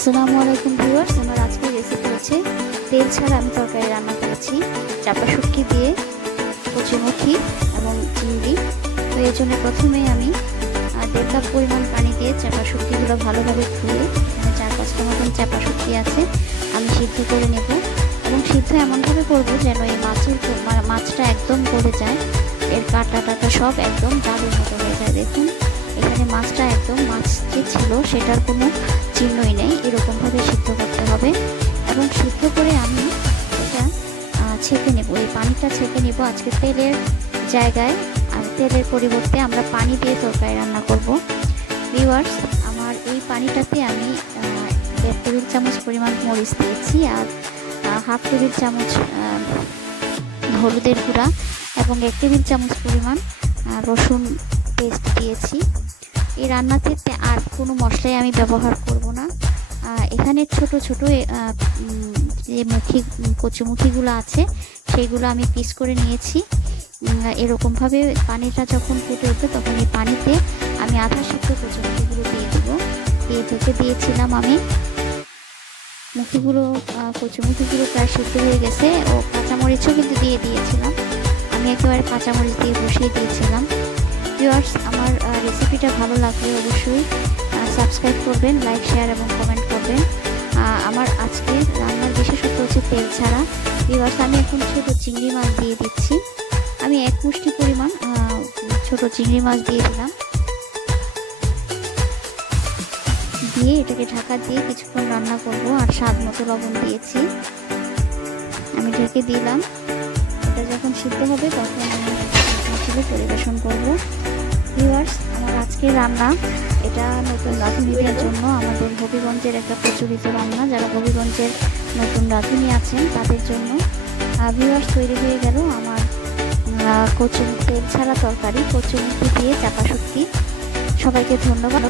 আসসালামু আলাইকুম ভিউয়ার্স, আমার আজকের রেসিপি হচ্ছে তেল ছাড়া আমি তরকারি রান্না করেছি চাপা শুটকি দিয়ে, কচুমুখী এবং চিংড়ি। তো এই জন্য প্রথমেই আমি 1.5 কাপ পরিমাণ পানি দিয়ে চাপা শুটকিগুলো ভালোভাবে ধুয়ে, এখানে 4-5টা মতন চাপা শুটকি আছে, আমি সিদ্ধ করে নেব। এবং সিদ্ধ এমনভাবে করবো যেন এই মাছটা একদম গলে যায়, এর কাঁটা টাটা সব একদম জালের মতো হয়ে যায়। দেখুন এখানে মাছটা একদম, মাছ যে ছিল সেটার কোনো চিহ্নই নেই, এরকমভাবে সিদ্ধ করতে হবে। এবং সিদ্ধ করে আমি এটা ছেঁকে নেব, এই পানিটা ছেঁকে নেব। আজকে তেলের জায়গায়, তেলের পরিবর্তে আমরা পানি দিয়ে তরকারি রান্না করব। ভিউয়ার্স, আমার এই পানিটাতে আমি 1.5 টেবিল চামচ পরিমাণ মরিচ দিয়েছি, আর 1/2 টেবিল চামচ হলুদের গুঁড়া এবং 1 টেবিল চামচ পরিমাণ রসুন পেস্ট দিয়েছি। এই রান্নাতে আর কোনো মশলাই আমি ব্যবহার করব না। এখানে ছোট ছোট যে কচুমুখিগুলো আছে সেইগুলো আমি পিস করে নিয়েছি। এরকমভাবে পানিটা যখন ফুটে উঠবে তখন এই পানিতে আমি আধা সিদ্ধ কচুমুখিগুলো দিয়ে দেবো। দিয়ে ঢেকে দিয়েছিলাম আমি। কচুমুখিগুলো প্রায় সিদ্ধ হয়ে গেছে, ও কাঁচামরিচও কিন্তু দিয়ে দিয়েছিলাম। আমি একেবারে কাঁচামরিচ দিয়ে বসিয়ে দিয়েছিলাম। ভিউয়ার্স, আমার রেসিপিটা ভালো লাগলে অবশ্যই সাবস্ক্রাইব করবেন, লাইক, শেয়ার এবং কমেন্ট করবেন। আমার আজকে রান্নার বিশেষত্ব হচ্ছে তেল ছাড়া। ভিউয়ার্স, আমি এখন ছোট চিংড়ি মাছ দিয়ে দিচ্ছি। আমি 1 মুষ্টি পরিমাণ ছোট চিংড়ি মাছ দিয়ে দিলাম। দিয়ে এটাকে ঢাকা দিয়ে কিছুক্ষণ রান্না করব। আর স্বাদ মতো লবণ দিয়েছি, আমি ঢেকে দিলাম। এটা যখন সিদ্ধ হবে তখন আমি পরিবেশন করব। ভিউয়ার্স, আমার আজকের রান্না এটা নতুন রাঁধুনিদের জন্য, আমাদের হবিগঞ্জের একটা প্রচলিত রান্না, যারা হবিগঞ্জের নতুন রাঁধুনি আছেন তাদের জন্য। ভিউয়ার্স, তৈরি হয়ে গেল আমার তেল ছাড়া তরকারি, কচুমুখী দিয়ে চাপা শুটকি। সবাইকে ধন্যবাদ।